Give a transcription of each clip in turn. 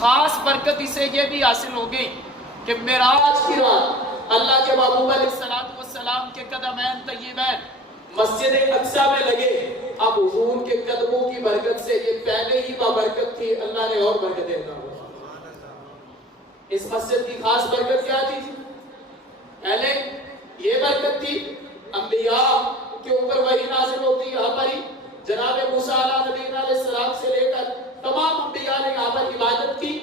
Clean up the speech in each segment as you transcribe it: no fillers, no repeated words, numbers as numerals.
خاص برکت اسے یہ بھی حاصل ہو گئی کہ معراج کی رات اللہ کے محبوب علیہ السلام کے قدمین طیبین مسجد اقصی میں لگے. اب حضور کے قدموں کی برکت سے یہ پہلے ہی بابرکت تھی, اللہ نے اور برکتیں عطا فرمائیں. اس مسجد کی خاص برکت کیا تھی؟ پہلے یہ برکت تھی انبیاء کے اوپر وحی نازل ہوتی یہاں پر ہی. جناب موسیٰ علیہ السلام سے لے کر تمام انبیاء نے یہاں پر عبادت کی,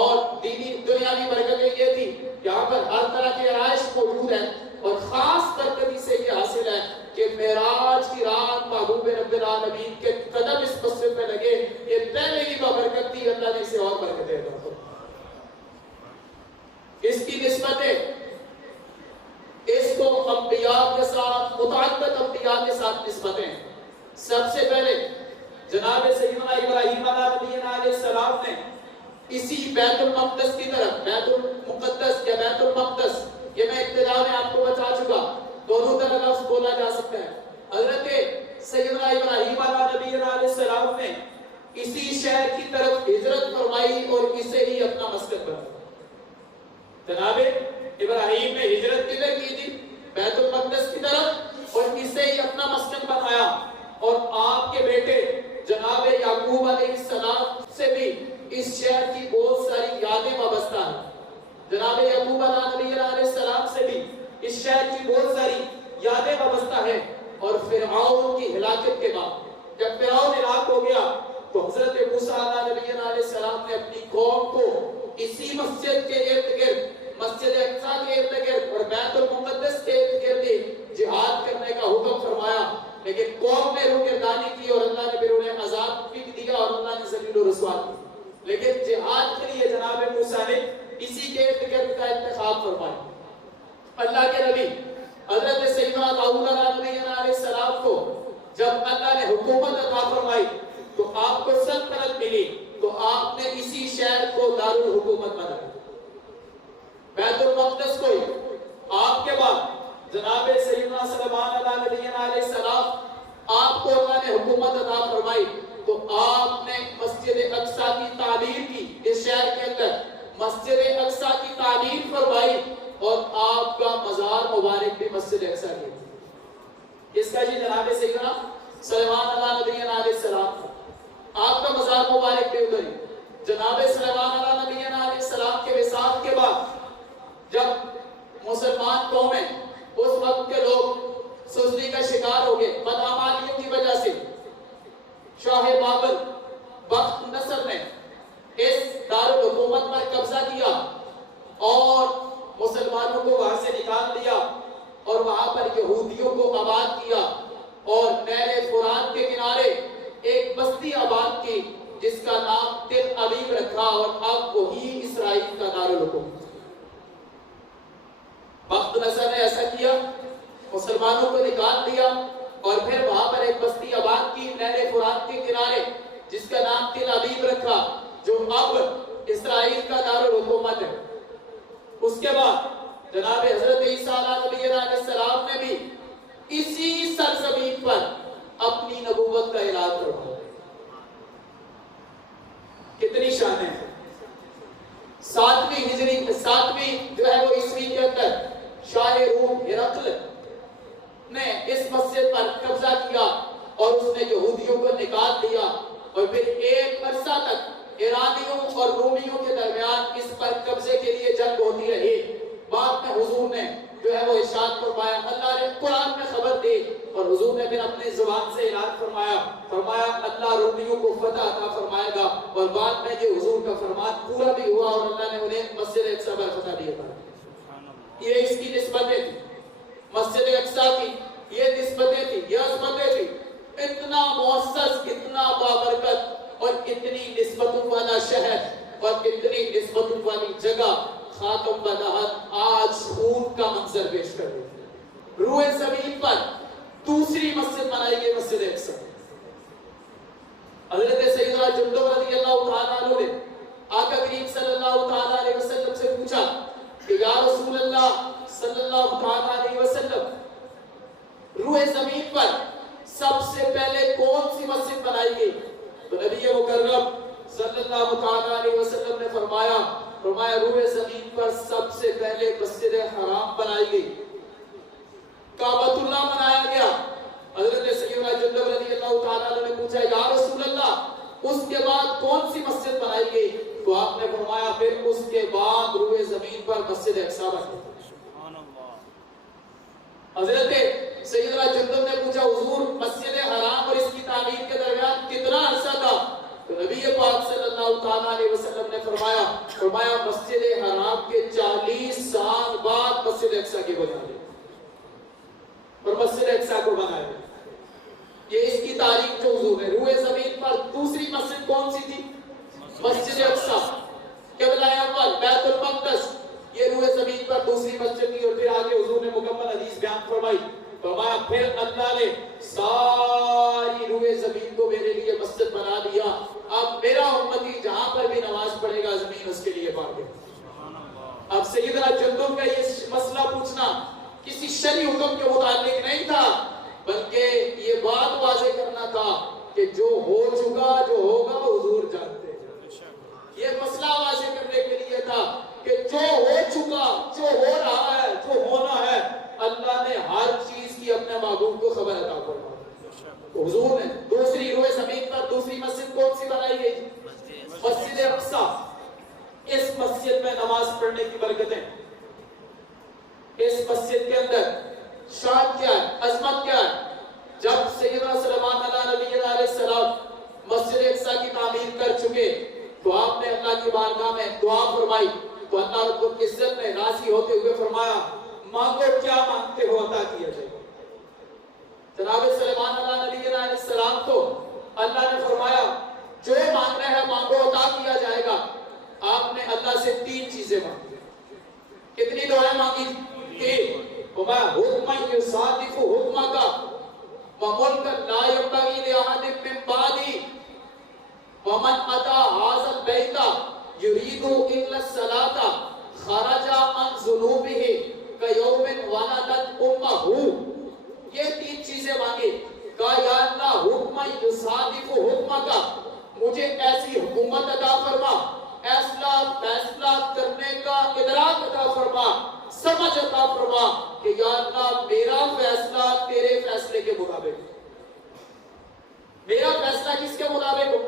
اور دینی دنیاوی برکتیں یہ تھی یہاں پر ہر طرح کے آرائش موجود ہیں. اور خاص برکت سے یہ حاصل ہے کہ معراج کی رات محبوب رب العالمین کے قدم اس مسجد میں لگے. یہ پہلے ہی برکت تھی, اللہ نے اسے اور برکتیں عطا فرمائیں. اس کی نسبتیں اس کو انبیاء کے ساتھ متعدد انبیاء کے ساتھ نسبتیں. سب سے پہلے جناب سیدنا ابراہیم علیہ السلام نے اسی بیت المقدس کی طرف, بیت المقدس یا بیت المقدس یہ میں ابتدا میں آپ کو بتا چکا, دونوں طرح لفظ بولا جا سکتا ہے. حضرت سیدنا ابراہیم علیہ السلام نے اسی شہر کی طرف ہجرت فرمائی اور اسے ہی اپنا مسکن بنایا. جناب ابراہیم نے ہجرت کدھر کی تھی؟ بیت المقدس کی طرف, اور اسے ہی اپنا مسکن بنایا. اور آپ کے بیٹے جناب یعقوب علیہ السلام سے بھی اس شہر کی بہت ساری یادیں وابستہ ہیں. جناب یعقوب علیہ السلام سے بھی اس شہر کی بہت ساری یادیں وابستہ ہیں. اور فرعون کی ہلاکت کے بعد جب فرعون ہلاک ہو گیا تو حضرت موسیٰ علیہ السلام نے اپنی قوم کو اسی مسجد کے ارد گرد, مسجد اقصی کے ارد گرد اور بیت المقدس کے ارد گرد جہاد کرنے کا حکم فرمایا. لیکن قوم نے روگردانی کی اور اللہ نے پھر انہیں عذاب بھی دیا اور اللہ نے ذلیل و رسوا کی. لیکن جہاد کے لیے جناب موسیٰ نے اسی کے ارد گرد کا انتخاب فرمایا. اللہ کے نبی حضرت سیدنا داؤد علیہ السلام کو جب اللہ نے حکومت عطا فرمائی تو آپ کو سلطنت ملی, تو آپ نے اسی شہر کو دارالحکومت بنایا. بیت المقدس کو آپ کے بعد جناب سیدنا سلیمان علیہ السلام آپ کو اللہ نے حکومت عطا فرمائی, تو آپ نے مسجد اقصی کی تعمیر کی. اس شہر کے اندر مسجد اقصی کی تعمیر فرمائی اور آپ کا مزار مبارک بھی مسجد اقصی کی. اس کا جی جناب سیدنا سلیمان علیہ السلام, آپ کا مزار مبارک بھی ادھر ہی. جناب سلیمان علیہ السلام کے وصال کے بعد جب مسلمان قومیں, اس وقت کے لوگ سستی کا شکار ہو گئے بدعمالیوں کی وجہ سے, شاہ بابل بخت نصر نے اس دارالحکومت پر قبضہ کیا اور مسلمانوں کو وہاں سے نکال دیا اور وہاں پر یہودیوں کو آباد کیا, اور نہر فرات کے کنارے ایک بستی آباد کی جس کا نام تل ابیب رکھا, اور اب وہی اسرائیل کا دارالحکومت. بخت نصر نے ایسا کیا, مسلمانوں کو نکال دیا اور پھر وہاں پر ایک بستی آباد کی نہر فرات کے کنارے جس کا نام تل ابیب رکھا, جو اب اسرائیل کا دارالحکومت ہے. اس کے بعد جناب حضرت عیسیٰ علیہ السلام نے بھی اسی سرزمین پر اپنی نبوت کا اعلان فرمایا. کتنی شان ہے. 7ویں ہجری 7ویں جو ہے وہ عیسوی کے اندر شاہ روم ہرقل نے اس مسجد پر قبضہ کیا اور اس نے یہودیوں کو نکال دیا, اور پھر ایک عرصہ تک ایرانیوں اور رومیوں کے درمیان اس پر قبضے کے لیے جنگ ہوتی رہی. بعد میں حضور نے جو ہے وہ ارشاد فرمایا, اللہ نے قرآن میں خبر دی اور حضور نے پھر اپنی زبان سے اعلان فرمایا اللہ رومیوں کو فتح عطا فرمائے گا, اور بعد میں یہ حضور کا فرمان پورا بھی ہوا اور اللہ نے انہیں مسجد اقصی پر فتح دیا تھا. یہ اس کی نسبتیں تھی, مسجد اقصی کی یہ نسبتیں تھی, یہ عظمتیں تھی. اتنا معزز, اتنا بابرکت اور اتنی نسبتوں والا شہر اور اتنی نسبتوں والی جگہ خاتم بداحت آج خون کا منظر پیش کر رہی ہے. روئے زمین پر دوسری مسجد بنائی گئی, مسجد اقصی. حضرت سیدنا جندب رضی اللہ تعالیٰ عنہ نے آقا کریم صلی اللہ تعالیٰ علیہ وسلم سے پوچھا کہ یا رسول اللہ صلی اللہ تعالیٰ علیہ وسلم, روئے زمین پر سب سے پہلے کون سی مسجد بنائی گئی؟ تو نبی مکرم صلی اللہ تعالیٰ علیہ وسلم نے فرمایا روئے زمین پر سب سے پہلے مسجد حرام بنائی گئی، کعبۃ اللہ بنایا گیا۔ حضرت سیدنا جندب رضی اللہ تعالیٰ عنہ نے پوچھا یا رسول اللہ اس کے بعد کون سی مسجد بنائی گئی؟ تو آپ نے فرمایا پھر اس کے بعد روئے زمین پر مسجد اقصی بنائی۔ حضرت سیدنا جندب نے پوچھا حضور مسجد حرام اور اس کی تعمیر کے درمیان کتنا عرصہ تھا؟ تو نبی پاک صلی اللہ تعالیٰ علیہ وسلم نے فرمایا مسجد حرام کے 40 سال بعد مسجد اقصی کی بنائی اور مسجد اقصی کو بنایا۔ یہ اس کی تاریخ جو حضور ہے۔ روئے زمین پر دوسری مسجد کون سی تھی؟ مسجد اقصی، قبلہ اول بیت المقدس، یہ روئے زمین پر دوسری مسجد تھی۔ اور پھر آگے حضور نے مکمل حدیث بیان فرمائی، فرمایا پھر اللہ نے ساری روئے زمین کو میرے لیے مسجد بنا دیا، اب میرا امتی جہاں پر بھی نماز پڑھے گا زمین اس کے لیے پاک ہے۔ اب سیدنا جندب کا یہ مسئلہ پوچھنا کسی شرعی حکم کے متعلق نہیں تھا، بلکہ یہ بات واضح کرنا تھا کہ جو ہو چکا جو ہوگا حضور جانتے ہیں۔ یہ مسئلہ واضح کرنے کے لیے تھا کہ جو ہو چکا، جو ہو رہا ہے، جو ہونا ہے، اللہ نے ہر چیز کی اپنے محبوب کو خبر عطا فرمائی۔ حضور نے دوسری روئے زمین پر دوسری مسجد کون سی بنائی گئی؟ مسجد اقصی۔ اس مسجد میں نماز پڑھنے کی برکتیں، اس مسجد کے اندر شان کیا ہے، عظمت کیا ہے۔ جب سیدنا سلیمان علیہ السلام مسجد اقصی کی تعمیر کر چکے تو آپ نے اللہ کی بارگاہ میں دعا فرمائی، تو اللہ رب العزت نے راضی ہوتے ہوئے فرمایا مانگو کیا مانگتے ہو عطا کیا جائے گا۔ جناب سلیمان علیہ السلام کو اللہ نے فرمایا جو مانگنا ہے مانگو عطا کیا جائے گا۔ آپ نے اللہ سے 3 چیزیں مانگی۔ کتنی دعائیں مانگی؟ 3۔ وَمَا حُکْمًا يُصَادِفُ حُکْمَكَ وَمُلْكًا لَا يَنبَغِي لِأَحَدٍ مِّن بَعْدِي وَمَنْ أَتَى هَٰذَا الْبَيْتَ يُرِيدُ إِلَّا الصَّلَاةَ خَرَجَ عَنْ ذُنُوبِهِ كَيَوْمٍ وَلَدَتْ أُمُّهُ۔ یہ 3 چیزیں مانگی۔ کہا یا اللہ حُکْمًا يُصَادِفُ حُکْمَكَ، مجھے ایسی حکومت عطا فرما، ایسا فیصلہ کرنے کا ادراک عطا فرما، سمجھ عطا فرما کہ یا اللہ میرا فیصلہ تیرے فیصلے کے مطابق، میرا فیصلہ کس کے مطابق ہو؟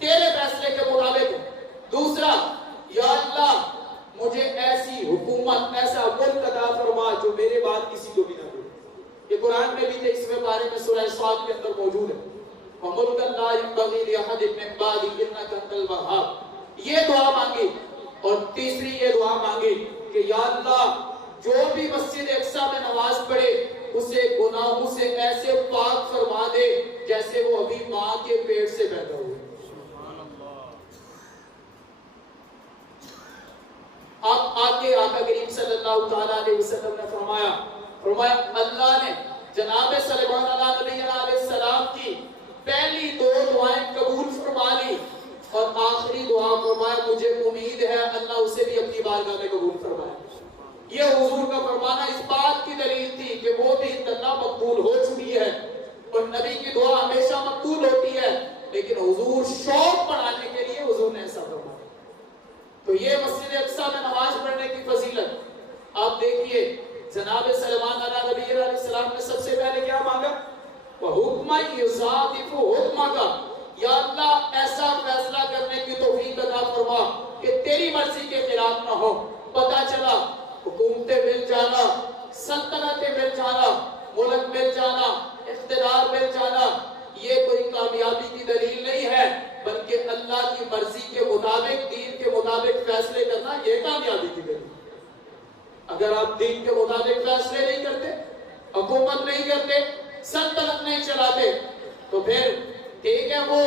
تیرے فیصلے کے مطابق ہو۔ دوسرا، یا اللہ مجھے ایسی حکومت، ایسا ملک عطا فرما جو میرے بعد کسی کو بھی نہ دے۔ یہ قرآن میں بھی 23ویں پارے میں سورہ صاد کے اندر موجود ہے، وَمُلْكًا لَا يَنبَغِي لِأَحَدٍ مِّن بَعْدِي إِنَّكَ أَنتَ الْوَهَّابُ۔ یہ دعا مانگی۔ اور تیسری یہ دعا مانگی کہ یا اللہ جو بھی مسجد اقصی میں نماز پڑھے اسے گناہوں سے ایسے پاک فرما دے جیسے وہ ابھی ماں کے پیٹ سے پیدا ہوئے۔ اب آگے آقا کریم صلی اللہ تعالیٰ علیہ وسلم نے فرمایا اللہ نے جناب سلیمان علیہ السلام کی پہلی 2 دعائیں قبول فرما لی اور آخری دعا فرمایا مجھے امید ہے اللہ اسے بھی اپنی بارگاہ میں قبول فرمائے۔ یہ حضور کا فرمانا اس بات کی دلیل تھی کہ وہ بھی اللہ مقبول ہو چکی ہے اور نبی کی دعا ہمیشہ مقبول ہوتی ہے، لیکن حضور شوق بڑھانے کے لیے حضور نے ایسا فرمایا۔ تو یہ مسجد اقصی میں نماز پڑھنے کی فضیلت آپ دیکھیے۔ جناب سلیمان علیہ السلام نے سب سے پہلے کیا مانگا؟ وَحُکْمًا يُصَادِفُ حُکْمَكَ، یا اللہ ایسا فیصلہ کرنے کی توفیق عطا فرما کہ تیری مرضی کے خلاف نہ ہو۔ پتہ چلا حکومتیں مل جانا، سلطنتیں مل جانا، ملک مل جانا، اقتدار مل جانا، یہ کوئی کامیابی کی دلیل نہیں ہے، بلکہ اللہ کی مرضی کے مطابق، دین کے مطابق فیصلے کرنا یہ کامیابی کی دلیل۔ اگر آپ دین کے مطابق فیصلے نہیں کرتے، حکومت نہیں کرتے، سلطنت نہیں چلاتے، تو پھر ٹھیک ہے وہ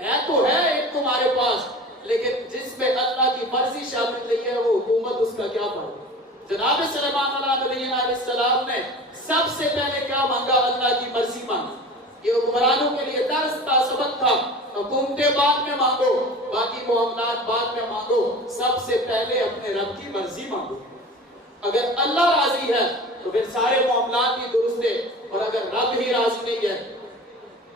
ہے تو ہے ایک تمہارے پاس، لیکن جس میں اللہ کی مرضی شامل نہیں ہے وہ حکومت اس کا کیا فائدہ؟ جناب سلیمان علیہ السلام نے سب سے پہلے کیا مانگا؟ اللہ کی مرضی مانگی۔ یہ حکمرانوں کے لیے درس تھا، سبق تھا۔ حکومتیں بعد میں مانگو، باقی معاملات بعد میں مانگو، سب سے پہلے اپنے رب کی مرضی مانگو۔ اگر اللہ راضی ہے تو پھر سارے معاملات بھی درست ہے، اور اگر رب ہی راضی نہیں ہے،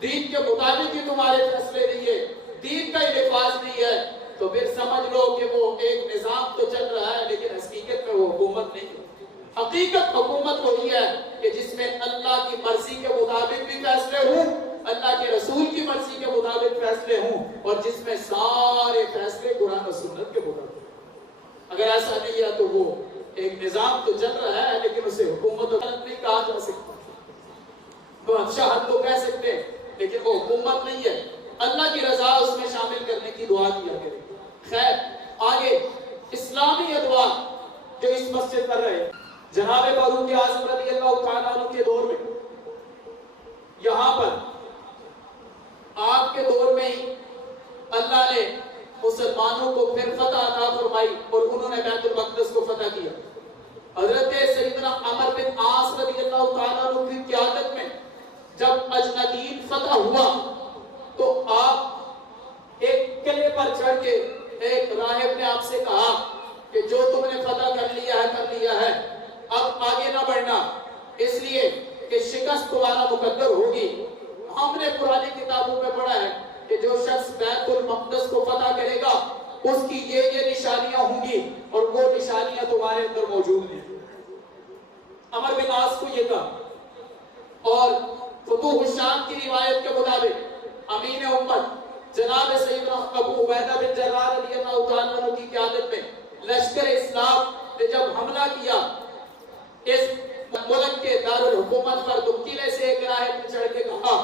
دین کے مطابق ہی تمہارے فیصلے نہیں ہے، دین کا ہی نفاذ نہیں ہے، تو پھر سمجھ لو کہ وہ ایک نظام تو چل رہا ہے لیکن حقیقت میں وہ حکومت نہیں ہے۔ حقیقت حکومت وہی ہے کہ جس میں اللہ کی مرضی کے مطابق بھی فیصلے ہوں، اللہ کے رسول کی مرضی کے مطابق فیصلے ہوں، اور جس میں سارے فیصلے قرآن و سنت کے مطابق۔ اگر ایسا نہیں ہے تو وہ ایک نظام تو چل رہا ہے لیکن اسے حکومت نہیں کہا جا سکتا۔ تو بادشاہت تو کہہ سکتے ہیں لیکن وہ حکومت نہیں ہے۔ اللہ کی رضا اس میں شامل کرنے کی دعا کیا کرے۔ خیر، آگے اسلامی ادوار جو اس مسجد پر رہے، جناب فاروق اعظم رضی اللہ تعالیٰ عنہ کے دور میں، یہاں پر آپ کے دور میں ہی اللہ نے مسلمانوں کو پھر فتح عطا فرمائی اور انہوں نے بیت المقدس کو فتح کیا۔ حضرت سیدنا عمر بن عاص رضی اللہ تعالیٰ عنہ کی قیادت میں جب اجنادین فتح ہوا تو آپ ایک قلعے پر چڑھ کے ایک راہب نے آپ سے کہا کہ جو تم نے فتح کر لیا ہے اب آگے نہ بڑھنا، اس لیے کہ شکست تمہارا مقدر ہوگی۔ ہم نے پرانی کتابوں میں پڑھا ہے کہ جو شخص بیت المقدس کو فتح کرے گا اس کی یہ نشانیاں ہوں گی اور وہ نشانیاں تمہارے اندر موجود ہیں۔ عمر بن عاص کو یہ کہا، اور فتوح الشام کی روایت کے مطابق امین امت جناب سیدنا ابو عبیدہ بن جراح رضی اللہ تعالیٰ عنہ کی قیادت میں لشکر اسلام نے جب حملہ کیا اس ملک کے دارالحکومت پر، تو قلعے سے ایک راہب نے چڑھ کے کہا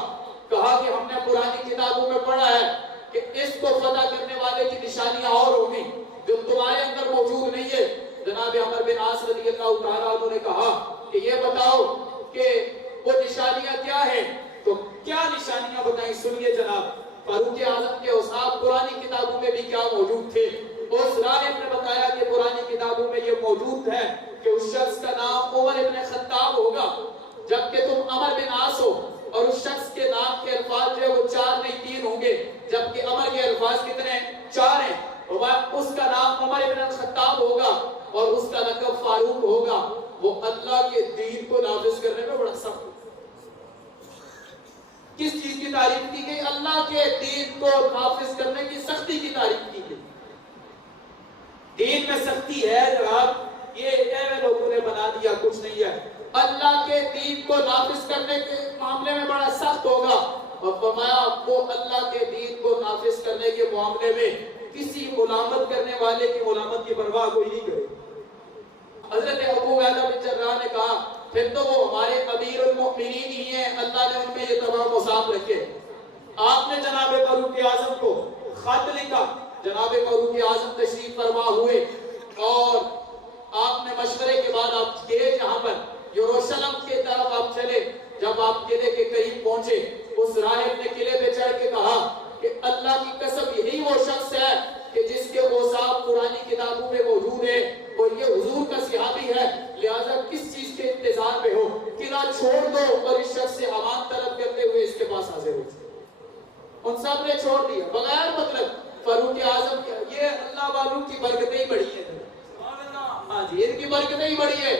کہ ہم نے پرانی کتابوں میں پڑھا ہے کہ اس کو فتح کرنے والے کی نشانیاں اور ہوگی جو تمہارے اندر موجود نہیں ہے۔ جناب عمر بن عاص رضی اللہ تعالیٰ عنہ نے کہا کہ یہ بتاؤ کہ وہ نشانیاں کیا ہیں؟ تو کیا نشانیاں بتائیں؟ سنیے جناب، فاروق اعظم کے اوصاف پرانی کتابوں میں بھی کیا موجود تھے۔ اس راہب نے بتایا کہ پرانی کتابوں میں یہ موجود ہے کہ اس شخص کا نام عمر ابن خطاب ہوگا، جبکہ تم عمر بن عاص ہو، اور اس شخص کے نام کے الفاظ جو ہے وہ 4 نہیں 3 ہوں گے، جبکہ عمر کے الفاظ کتنے ہیں؟ 4 ہیں۔ اس کا نام عمر ابن خطاب ہوگا اور اس کا لقب فاروق ہوگا۔ وہ اللہ کے دین کو نافذ کرنے میں بڑا سخت ہے۔ کس چیز کی تعریف کی گئی؟ اللہ کے دین کو نافذ کرنے کی سختی کی تعریف کی گئی۔ دین میں سختی ہے جناب، یہ ایویں لوگوں نے بنا دیا، کچھ نہیں ہے۔ اللہ کے دین کو نافذ کرنے کے معاملے میں بڑا سخت ہوگا، اور فرمایا وہ اللہ کے دین کو نافذ کرنے کے معاملے میں کسی ملامت کرنے والے کی ملامت کی پرواہ کوئی نہیں کرے۔ حضرت ابو عبیدہ بن جراح نے کہا پھر تو وہ ہمارے امیر المؤمنین ہی ہیں، اللہ نے ان میں یہ تمام اوصاف رکھے۔ آپ نے جناب فاروق اعظم کو خط لکھا، جناب فاروق اعظم تشریف فرما ہوئے اور آپ نے مشورے کے بعد آپ گئے جہاں پر یروشلم کی طرف آپ چلے۔ جب آپ قلعے کے قریب پہنچے، اس راہب نے قلعے پہ چڑھ کے کہا کہ اللہ کی قسم یہی وہ شخص ہے کہ جس کے اوصاف پرانی کتابوں میں موجود ہیں اور یہ حضور کا صحابی ہے، لہذا کس چیز کے انتظار میں ہو، قلعہ چھوڑ دو اور اس شخص سے امان طلب کرتے ہوئے اس کے پاس حاضر ہو۔ ان سب نے چھوڑ دیا بغیر مطلب فاروق اعظم کیا، یہ اللہ والوں کی برکتیں ہی بڑی ہیں۔ ہاں جی، ان کی برکتیں ہی بڑی ہے۔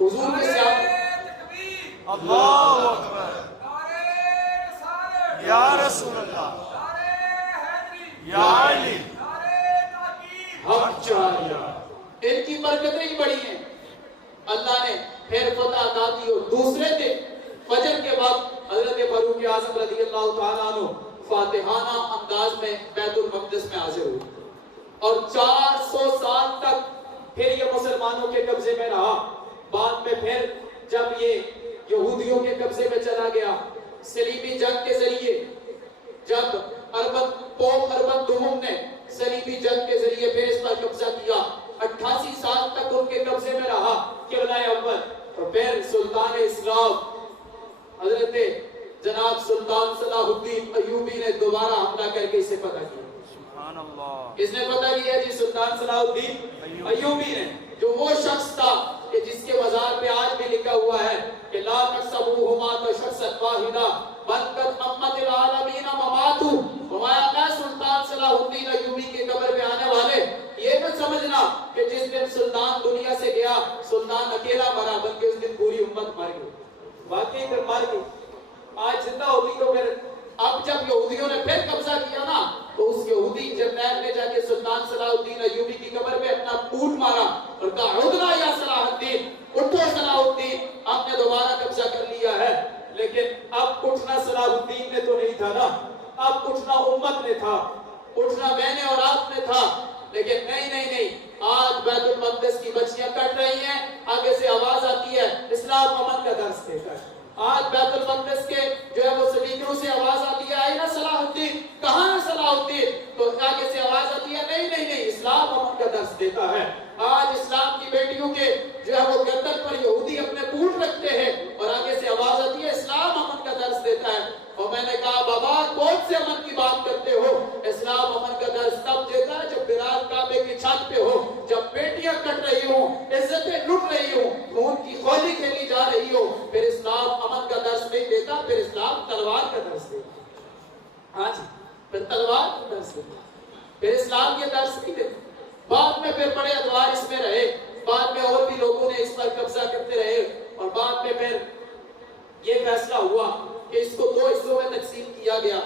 حضور کے صحابہ، اللہ اکبر، یا رسول اللہ، یا علی، حق چاہیا، ان کی برکتیں ہی بڑی ہیں۔ اللہ نے پھر فتح عطا کی، اور دوسرے دن فجر کے وقت حضرت فاروق اعظم رضی اللہ تعالیٰ عنہ فاتحانہ انداز میں بیت المقدس میں حاضر ہوئے، اور 400 سال تک پھر یہ مسلمانوں کے قبضے میں رہا۔ بعد میں پھر جب یہ یہودیوں کے قبضے میں چلا گیا، صلیبی جنگ کے ذریعے، جب پوپ اربن دوم نے صلیبی جنگ کے ذریعے پھر اس پر قبضہ کیا، 88 سال تک ان کے قبضے میں رہا قبلہ اول۔ اور پھر سلطان اسلام حضرت جناب سلطان صلاح الدین ایوبی نے دوبارہ حملہ کر کے اسے فتح کیا۔ سبحان اللہ، کس نے فتح کیا جی؟ سلطان صلاح الدین ایوبی نے، جو وہ شخص تھا کہ جس کے مزار پہ آج بھی لکھا ہوا ہے کہ لا تحسبوہما کشخص واحدہ بل قد عمت العالمین مماتہ۔ فرمایا اے سلطان صلاح الدین ایوبی کے قبر پہ آنے والے، یہ نہ سمجھنا کہ جس دن سلطان دنیا سے گیا سلطان اکیلا مرا، بلکہ اس دن پوری امت مر گئی۔ واقعی پھر مر گئی، آج زندہ ہوتی تو پھر اب جب یہودیوں نے پھر قبضہ کیا نا، تو اس یہودی جرنیل نے جا کے سلطان صلاح الدین ایوبی کی رہی ہیں, آگے سے آواز آتی ہے اسلام امن کا درس دیتا ہے. آج بیت المقدس کے جو ہے وہ سپیکروں سے آواز آتی ہے آئی نا صلاح الدین, کہاں ہے صلاح الدین, تو آگے سے آواز آتی ہے نہیں نہیں نہیں اسلام امن کا درس دیتا ہے. آج اسلام کی بیٹیوں کے جو ہے وہ گردن پر یہودی اپنے پوٹ رکھتے ہیں اور آگے سے آواز آتی ہے اسلام امن کا درس دیتا ہے. اور میں نے کہا بابا کون سے امن کی بات کرتے ہو, اسلام امن کا درس تب دیتا ہے جب بلال کعبے کی چھت پہ ہو, جب بیٹیاں کٹ رہی ہوں, عزتیں لٹ رہی ہوں, خون کی ہولی کھیلی جا رہی ہو, پھر اسلام امن کا درس نہیں دیتا, پھر اسلام تلوار کا درس دیتا. ہاں جی, پھر تلوار کا درس دیتا, پھر اسلام یہ درس نہیں دیتا. بعد میں پھر بڑے ادوار اس میں رہے, بعد میں اور بھی لوگوں نے اس پر قبضہ کرتے رہے, اور بعد میں پھر یہ فیصلہ ہوا کہ اس کو 2 حصوں میں تقسیم کیا گیا.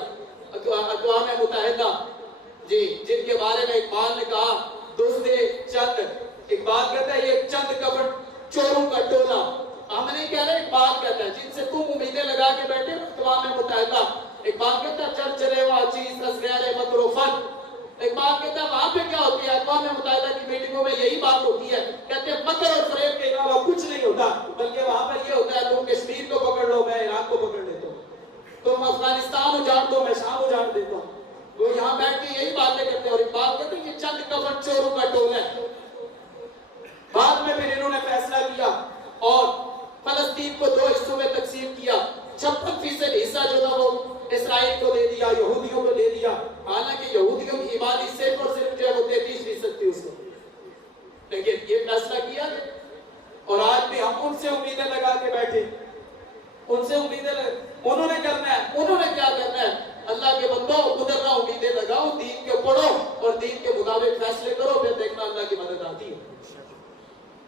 اقوام متحدہ جی, جن کے بارے میں اقبال نے کہا دوسرے چند, اقبال کہتا ہے یہ چند کپڑ چوروں کا ٹولہ. ہم نہیں کہہ رہے, اقبال کہتا ہے جن سے تم امیدیں لگا کے بیٹھے اقوام متحدہ, اقبال کہتا ہے چل چلے وہ چیز تصغیر مکر و فن. اقبال کہتا ہے وہاں پہ کیا ہوتی ہے, اقوام متحدہ کی میٹنگوں میں یہی بات ہوتی ہے, کہتے ہیں مکر اور فریب کے علاوہ کچھ نہیں ہوتا, بلکہ وہاں پر یہ ہوتا ہے تم کشمیر کو پکڑ لو میں عراق کو پکڑ لیتا ہوں, تم افغانستان اجاڑ دو میں شام اجاڑ دیتا ہوں. وہ یہاں بیٹھ کے یہی باتیں کرتے ہیں, اور اقبال کہتے ہیں یہ چند کفن چوروں کا ٹول ہے. بعد میں پھر انہوں نے فیصلہ کیا اور فلسطین کو 2 حصوں میں تقسیم کیا. 56% حصہ جو تھا وہ اسرائیل کو دے دیا, یہودیوں کو دے دیا, حالانکہ یہودیوں کی آبادی صرف اور صرف جو ہے وہ 33% تھی اس وقت. لیکن یہ فیصلہ کیا گیا, اور آج بھی ہم ان سے امیدیں لگا کے بیٹھے, ان سے امیدیں انہوں نے کرنا ہے, انہوں نے کیا کرنا ہے. اللہ کے بندوں ادھر نہ امیدیں لگاؤ, دین کے پڑھو اور دین کے مطابق فیصلے کرو, پھر دیکھنا اللہ کی مدد آتی ہے.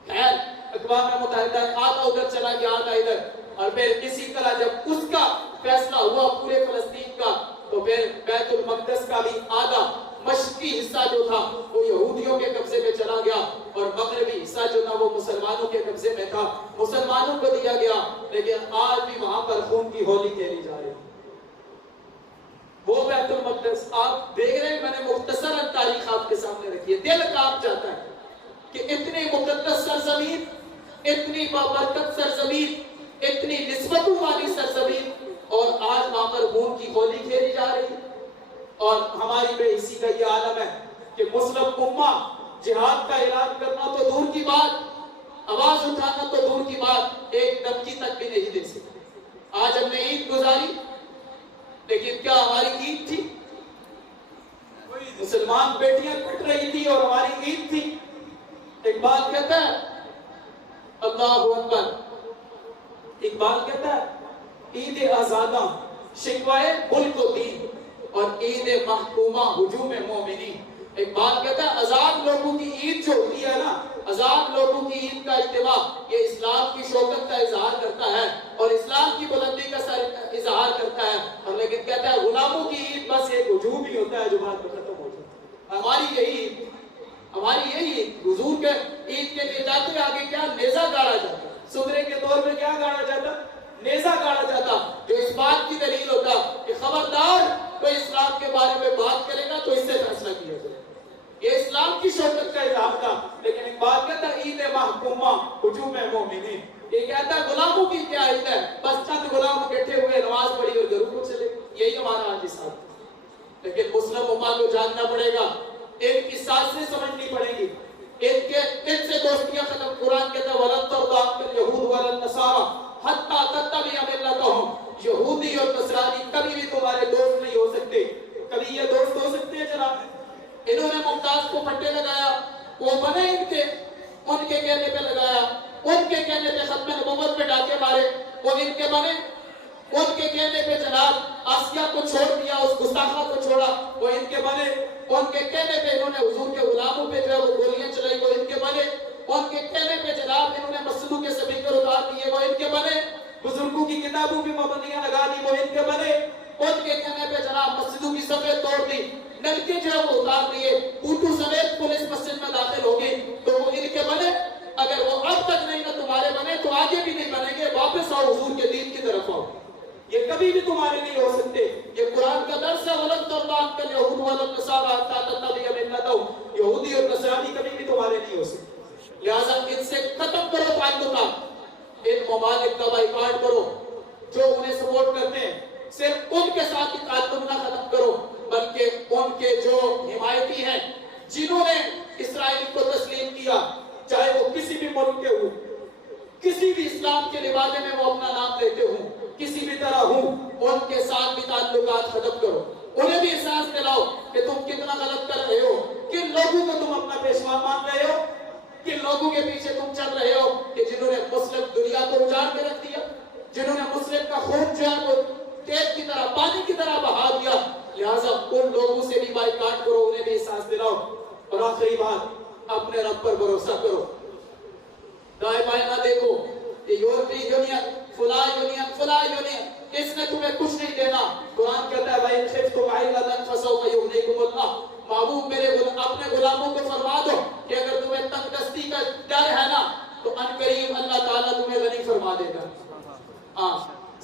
خیر, اقوام متحدہ آدھا ادھر چلا گیا آدھا ادھر, اور پھر اسی طرح جب اس کا فیصلہ ہوا پورے فلسطین کا, تو پھر بیت المقدس کا بھی آدھا مشرقی حصہ جو تھا وہ یہودیوں کے قبضے میں چلا گیا, اور مغربی حصہ جو تھا وہ مسلمانوں کے قبضے میں تھا, مسلمانوں کو دیا گیا. لیکن آج بھی وہاں پر خون کی ہولی کھیلی جا رہی ہے. وہ بیت المقدس آپ دیکھ رہے ہیں, میں نے مختصراً تاریخ آپ کے سامنے رکھی ہے, دل کانپ جاتا ہے کہ اتنی مقدس سرزمین, اتنی بابرکت سرزمین, اتنی نسبتوں والی سرزمین, اور آج وہاں پر خون کی ہولی کھیلی جا رہی ہے. اور ہماری بے حسی کا یہ عالم ہے کہ مسلم امہ جہاد کا اعلان کرنا تو دور کی بات, آواز اٹھانا تو دور کی بات, ایک دھمکی تک بھی نہیں دے سکتے. آج ہم نے عید گزاری, لیکن کیا ہماری عید تھی؟ مسلمان بیٹیاں کٹ رہی تھی اور ہماری عید تھی. اقبال کہتا ہے اللہ اکبر, اقبال کہتا ہے عید آزادہ شکوائے ملک و دین, اور عید محکومہ ہجوم مومنین. اقبال کہتا ہے آزاد لوگوں کی عید جو ہوتی ہے نا, آزاد لوگوں کی عید کا اجتماع, یہ اسلام کی شوکت کا اظہار کرتا ہے اور اسلام کی بلندی کا اظہار کرتا ہے. اور لیکن کہتا ہے غلاموں کی عید بس ایک ہجوم ہی ہوتا ہے جو بعد میں ختم ہو جاتا ہے. ہماری یہی حضور کے عید کے لیے جاتے آگے کیا نیزہ گاڑا جاتا, سدرے کے دور میں کیا گاڑا جاتا, نیزہ گاڑا جاتا, جو اس بات کی دلیل ہوتا کہ خبردار کوئی اسلام کے بارے میں بات کرے گا تو اس سے فیصلہ کیا جائے. یہ اسلام کی شوکت کا اظہار تھا. لیکن ایک بات کہتا ہے عید محکومہ ہجوم مومنین, یہ کہتا ہے غلاموں کی کیا عید ہے, بس چند غلام اکٹھے ہوئے, نماز پڑھی اور گھروں کو چلے, یہی ہمارا آج حساب. لیکن مسلم امت کو جاننا پڑے گا, ان کی سازشیں سمجھنی پڑے گی, ان سے دوستیاں ختم. قرآن کہتا ہے وَلَن تَرْضَىٰ عَنكَ الْيَهُودُ وَلَا النَّصَارَىٰ حَتَّىٰ تَتَّبِعَ مِلَّتَهُمْ. یہودی اور نصرانی کبھی بھی تمہارے دوست نہیں ہو سکتے. کبھی یہ دوست ہو سکتے ہیں جناب؟ انہوں نے ممتاز کو پھٹے لگایا, وہ بنے ان کے کہنے پہ لگایا, ان کے کہنے پہ ختم نبوت پہ ڈاکے مارے, وہ ان کے بنے, ان کے کہنے پہ جناب آسیہ کو چھوڑ دیا, اس گستاخہ کو چھوڑا, وہ ان کے بنے, ان کے کہنے پہ انہوں نے حضور کے غلاموں پہ جو ہے وہ گولیاں چلائی, وہ ان کے بنے, ان کے کہنے پہ جناب انہوں نے مسجدوں کے سپیکر اتار دیے, وہ ان کے بنے, بزرگوں کی کتابوں پہ پابندیاں لگا دی, وہ ان کے بنے, ان کے کہنے پہ جناب مسجدوں کی صفیں توڑ دی, نلکے جو ہے وہ اتار دیے, اونٹوں سمیت پولیس مسجد میں داخل ہوگی, تو وہ ان کے بنے. اگر وہ اب تک نہیں نہ تمہارے بنے تو آگے بھی نہیں بنیں گے. واپس آؤ, حضور کے دین کی طرف آؤ, یہ کبھی بھی تمہارے نہیں ہو سکتے. یہ قرآن کا درس ہے وَلَن تَرْضَىٰ عَنكَ الْيَهُودُ وَلَا النَّصَارَىٰ حَتَّىٰ تَتَّبِعَ مِلَّتَهُمْ. یہود بارے میں وہ اپنا نام لیتے ہوں، کسی بھی طرح ہوں، ان کے ساتھ بھی تعلقات ختم کرو، انہیں بھی احساس دلاؤ کہ تم کتنا غلط کر رہے ہو، کن لوگوں کو تم اپنا پیشوا مان رہے ہو، کن لوگوں کے پیچھے تم چل رہے ہو کہ جنہوں نے مسلم دنیا کو اجاڑ کے رکھ دیا، جنہوں نے مسلم کا خون جو ہے وہ تیل کی طرح پانی کی طرح بہا دیا۔ لہٰذا ان لوگوں سے بھی بائیکاٹ کرو، انہیں بھی احساس دلاؤ۔ اور آخری بات، اپنے رب پر بھروسہ کرو، دائیں بائیں نہ دیکھو کہ یورپی یونین فلاں یونین اس نے تمہیں کچھ نہیں دینا۔ قرآن کہتا ہے وَإِنْ خِفْتُمْ عَيْلَةً فَسَوْفَ يُغْنِيكُمُ اللَّهُ، محبوب میرے اپنے غلاموں کو فرما دو کہ اگر تمہیں تنگ دستی کا ڈر ہے نا تو ان قریب اللہ تعالیٰ تمہیں غنی فرما دے گا۔ ہاں،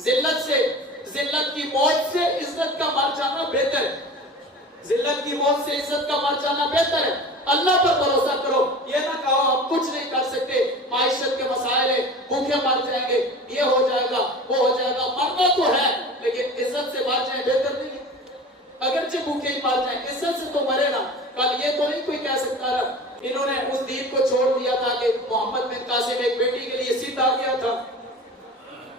ذلت کی موت سے عزت کا مر جانا بہتر ہے، ذلت کی موت سے عزت کا مر جانا بہتر ہے۔ اللہ پر بھروسہ کرو، یہ نہ کہو ہم کچھ نہیں کر سکتے، معیشت کے مسائل ہیں، بھوکے مر جائیں گے، یہ ہو جائے گا وہ ہو جائے گا۔ مرنا تو ہے لیکن عزت سے مر جائیں بہتر نہیں ہے، اگرچہ بھوکے ہی مر جائیں، عزت سے تو مرے نا۔ کل یہ تو نہیں کوئی کہہ سکتا رہا انہوں نے اس دین کو چھوڑ دیا تھا کہ محمد بن قاسم ایک بیٹی کے لیے سیدھ آ گیا تھا۔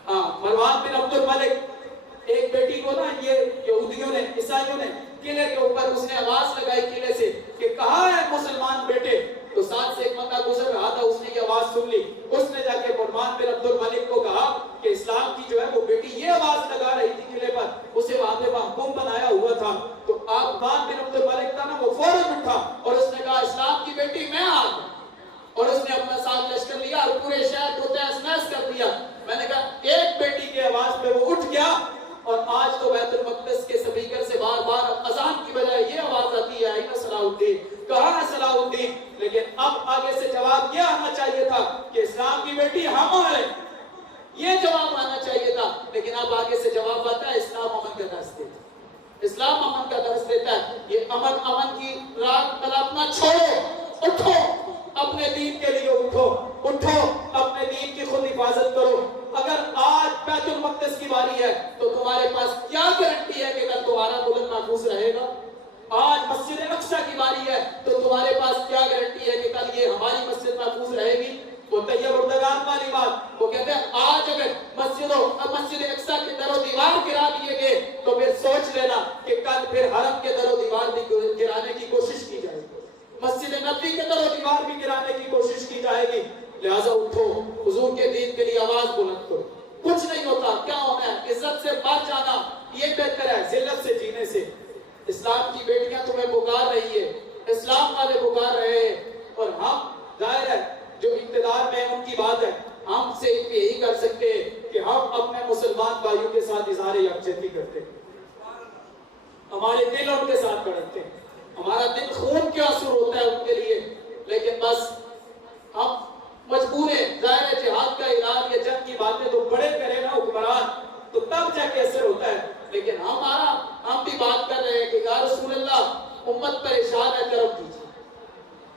ہاں، مروان بن عبد الملک ایک بیٹی کو نا یہ یہودیوں نے عیسائیوں نے قلعے کے اوپر اس نے آواز لگائی قلعے سے کہ کہاں ہے مسلمان بیٹے، تو ساتھ سے ایک بندہ گزر رہا تھا، اس نے یہ آواز سن لی، اس نے جا کے مروان بن عبد الملک کو کہا کہ اسلام کی جو ہے وہ بیٹی یہ آواز لگا رہی تھی قلعے پر، اسے وہاں پہ محکوم بنایا ہوا تھا۔ تو مروان بن عبد الملک تھا نا وہ فوراً اٹھا اور اس نے کہا اسلام کی بیٹی میں آ گئی، اور اس نے اپنا ساتھ لشکر لیا اور پورے شہر کو تہس نہس کر دیا۔ میں نے کہا ایک بیٹی کی آواز پہ وہ اٹھ گیا، اور آج تو بیت المقدس کے سپیکر سے بار بار اذان کی بجائے یہ آواز آتی ہے اینا صلاح الدین، کہاں ہے صلاح الدین؟ لیکن اب آگے سے جواب یہ آنا چاہیے تھا کہ اسلام کی بیٹی ہم ہیں، یہ جواب آنا چاہیے تھا، لیکن اب آگے سے جواب آتا ہے اسلام امن کا درس دیتا ہے، اسلام امن کا درس دیتا ہے۔ یہ امن کی رات کلپنا چھوڑو، اٹھو، اپنے دین کے لیے اٹھو، اپنے دین کی خود حفاظت کرو۔ اگر آج بیت المقدس کی باری ہے تو تمہارے پاس کیا گارنٹی ہے کہ کل تمہارا ملک محفوظ رہے گا؟ آج مسجد اقصی کی باری ہے تو تمہارے پاس کیا گارنٹی ہے کہ کل یہ ہماری مسجد محفوظ رہے گی؟ وہ طیب اردگان والی بات، وہ کہتے ہیں آج اگر مسجد اقصی کے در و دیوار گرا دیے گئے تو پھر سوچ لینا کہ کل پھر حرم کے در و دیوار بھی گرانے کی کوشش کی جائے گی، مسجد نبوی کے در و دیوار بھی گرانے کی کوشش کی جائے گی۔ لہٰذا اٹھو، حضور کے دین کے لیے آواز بلند کرو۔ کچھ نہیں ہوتا، کیا ہونا ہے؟ عزت سے مر جانا یہ بہتر ہے ذلت سے جینے سے۔ اسلام کی بیٹیاں تمہیں پکار رہی ہے، اسلام والے پکار رہے ہیں، اور ہم ظاہر ہے جو اقتدار میں ان کی بات ہے، ہم سے یہی کر سکتے ہیں کہ ہم اپنے مسلمان بھائیوں کے ساتھ اظہار یکجہتی کرتے ہیں، ہمارے دل ان کے ساتھ بڑھتے ہیں، ہمارا دل خون کے آنسو ہوتا ہے ان کے لیے، لیکن بس ہم مجبور ہیں۔ ظاہر ہے جہاد کا اعلان یا جنگ کی باتیں تو بڑے کرے نا حکمران تو تب جا کے اثر ہوتا ہے، لیکن ہم بھی بات کر رہے ہیں کہ یا رسول اللہ امت پریشان ہے کرم کیجیے،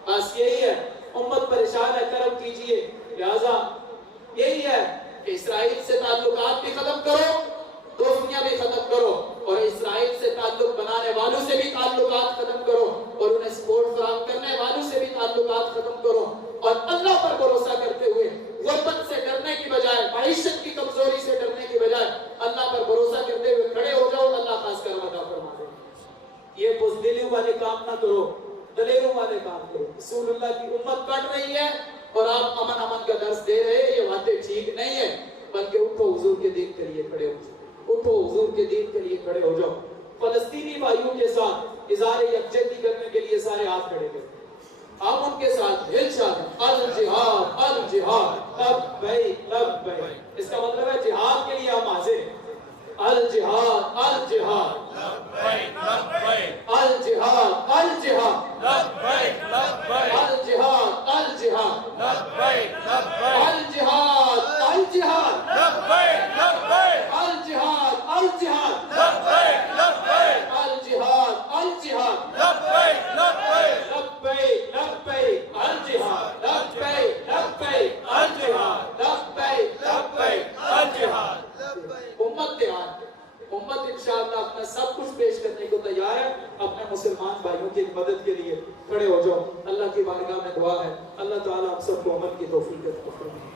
بس یہی ہے، امت پریشان ہے کرم کیجیے۔ لہذا یہی ہے کہ اسرائیل سے تعلقات بھی ختم کرو، دوستیاں بھی ختم کرو، اور اسرائیل سے تعلق بنانے والوں سے بھی تعلقات ختم کرو، اور انہیں سپورٹ فراہم کرنے والوں سے بھی تعلقات ختم کرو، اور اللہ پر بھروسہ کرتے ہوئے غربت سے ڈرنے کی بجائے، معیشت کی کمزوری سے ڈرنے کی بجائے اللہ پر بھروسہ کرتے ہوئے کھڑے ہو جاؤ، اللہ خاص کر عطا فرما دے۔ یہ بزدلیوں والے کام نہ کرو، دلیروں والے کام کرو۔ رسول اللہ کی امت کٹ رہی ہے اور آپ امن کا درس دے رہے ہیں، یہ باتیں ٹھیک نہیں ہے، بلکہ اٹھو حضور کے دین کے لیے کھڑے ہو جاؤ، اٹھو حضور کے دین کے لیے کھڑے ہو جاؤ۔ فلسطینی بھائیوں کے ساتھ اظہار یکجہتی کرنے کے لیے سارے ہاتھ کھڑے کریں، آپ ان کے ساتھ ارشاد الجہاد الجہاد لبیک لبیک، اس کا مطلب ہے جہاد کے لیے ہم حاضر ہیں۔ الجہاد الجہاد لبیک لبیک الجہاد الجہاد لبیک لبیک الجہاد الجہاد لبیک لبیک الجہاد الجہاد لبیک لبیک الجہاد الجہاد لبیک لبیک الجہاد الجہاد لبیک لبیک لبیک لبیک الجہاد لبیک لبیک الجہاد لبیک لبیک الجہاد۔ امت انشاءاللہ اپنا سب کچھ پیش کرنے کو تیار ہے، اپنے مسلمان بھائیوں کی مدد کے لیے کھڑے ہو جاؤ۔ اللہ کی بارگاہ میں دعا ہے اللہ تعالیٰ ہم سب کو عمل کی توفیق عطا فرمائے۔